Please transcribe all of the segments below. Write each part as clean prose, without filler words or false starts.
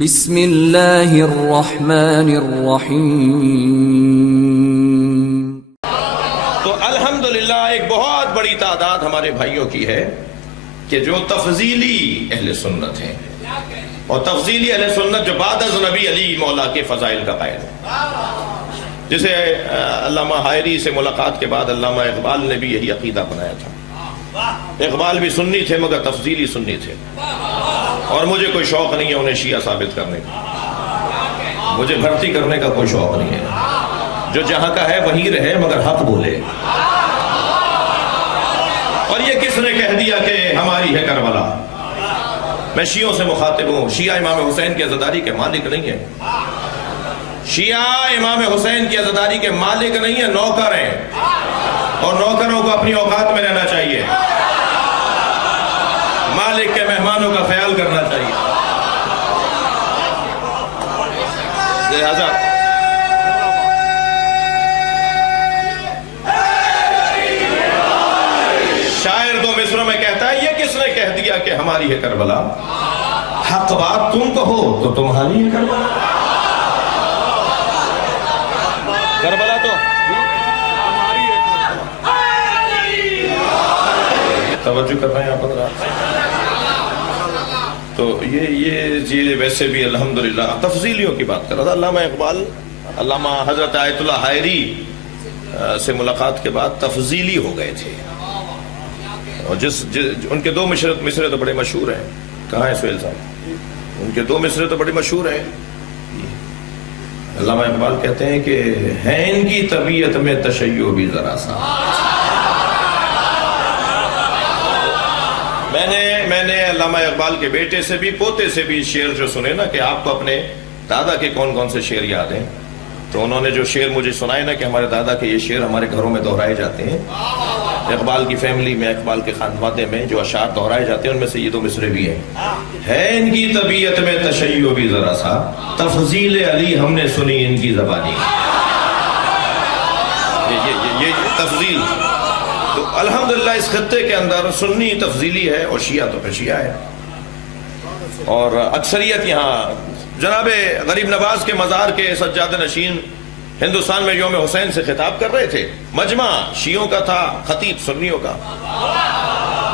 بسم اللہ الرحمن الرحیم۔ تو الحمدللہ ایک بہت بڑی تعداد ہمارے بھائیوں کی ہے کہ جو تفضیلی اہل سنت ہیں، اور تفضیلی اہل سنت جو بعد از نبی علی مولا کے فضائل کا قائل ہے، جسے علامہ حائری سے ملاقات کے بعد علامہ اقبال نے بھی یہی عقیدہ بنایا تھا۔ اقبال بھی سنی تھے مگر تفضیلی سنی تھے، اور مجھے کوئی شوق نہیں ہے انہیں شیعہ ثابت کرنے کا، مجھے بھرتی کرنے کا کوئی شوق نہیں ہے، جو جہاں کا ہے وہیں رہے مگر حق بولے۔ اور یہ کس نے کہہ دیا کہ ہماری ہے کربلا؟ میں شیعوں سے مخاطب ہوں، شیعہ امام حسین کی عزاداری کے مالک نہیں ہیں، شیعہ امام حسین کی عزاداری کے مالک نہیں ہیں، نوکر ہیں، اور نوکروں کو اپنی اوقات میں رہنا چاہیے، مالک کے مہمانوں کا خیال کرنا چاہیے۔ لہذا شاعر دو مصروں میں کہتا ہے، یہ کس نے کہہ دیا کہ ہماری ہے کربلا؟ حق بات تم کہو تو تمہاری ہے کربلا۔ کربلا تو توجہ کر رہے ہیں آپ حضرات؟ تو یہ ویسے بھی الحمدللہ تفضیلیوں کی بات کر رہا تھا۔ علامہ اقبال، علامہ حضرت آیت اللہ حائری سے ملاقات کے بعد تفضیلی ہو گئے تھے، اور ان کے دو مصرے تو بڑے مشہور ہیں۔ کہاں ہیں سہیل صاحب؟ ان کے دو مصرے تو بڑے مشہور ہیں۔ علامہ اقبال کہتے ہیں کہ ہے ان کی طبیعت میں تشیع بھی ذرا سا۔ میں نے علامہ اقبال کے بیٹے سے بھی پوتے سے بھی شعر جو سنے نا کہ آپ کو اپنے دادا کے کون کون سے شعر یاد ہیں، تو انہوں نے جو شعر مجھے سنائے نا کہ ہمارے دادا کے یہ شعر ہمارے گھروں میں دہرائے جاتے ہیں، اقبال کی فیملی میں، اقبال کے خاندان میں جو اشعار دہرائے جاتے ہیں ان میں سے یہ دو مصرے بھی ہیں۔ ہے ان کی طبیعت میں تشیع بھی ذرا سا، تفضیل علی ہم نے سنی ان کی زبانی۔ یہ تفضیل تو الحمدللہ اس خطے کے اندر سنی تفضیلی ہے، اور شیعہ تو پھر شیعہ ہے، اور اکثریت یہاں جناب غریب نواز کے مزار کے سجادہ نشین ہندوستان میں یوم حسین سے خطاب کر رہے تھے، مجمع شیعوں کا تھا، خطیب سنیوں کا،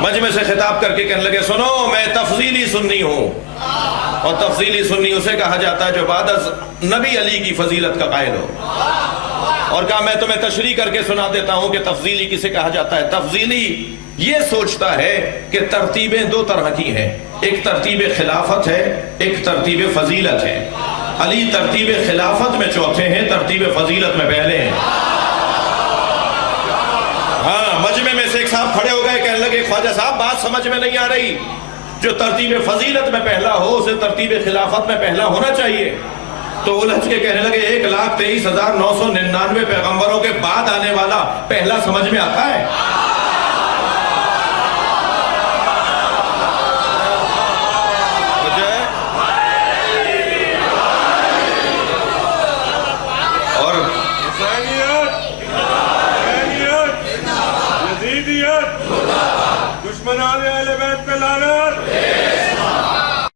مجمع سے خطاب کر کے کہنے لگے سنو میں تفضیلی سنی ہوں، اور تفضیلی سنی اسے کہا جاتا ہے جو بعد از نبی علی کی فضیلت کا قائل ہو، اور کہا میں تمہیں تشریح کر کے سنا دیتا ہوں کہ تفضیلی کسے کہا جاتا ہے۔ تفضیلی یہ سوچتا ہے کہ ترتیبیں دو طرح کی ہیں، ایک ترتیب خلافت ہے، ایک ترتیب فضیلت ہے۔ علی ترتیب خلافت میں چوتھے ہیں، ترتیب فضیلت میں پہلے ہیں۔ ہاں، مجمع میں سے ایک صاحب کھڑے ہو گئے، کہنے لگے خواجہ صاحب بات سمجھ میں نہیں آ رہی، جو ترتیب فضیلت میں پہلا ہو اسے ترتیب خلافت میں پہلا ہونا چاہیے۔ تو الجھ کے کہنے لگے 1,23,999 پیغمبروں کے بعد آنے والا پہلا سمجھ میں آتا ہے؟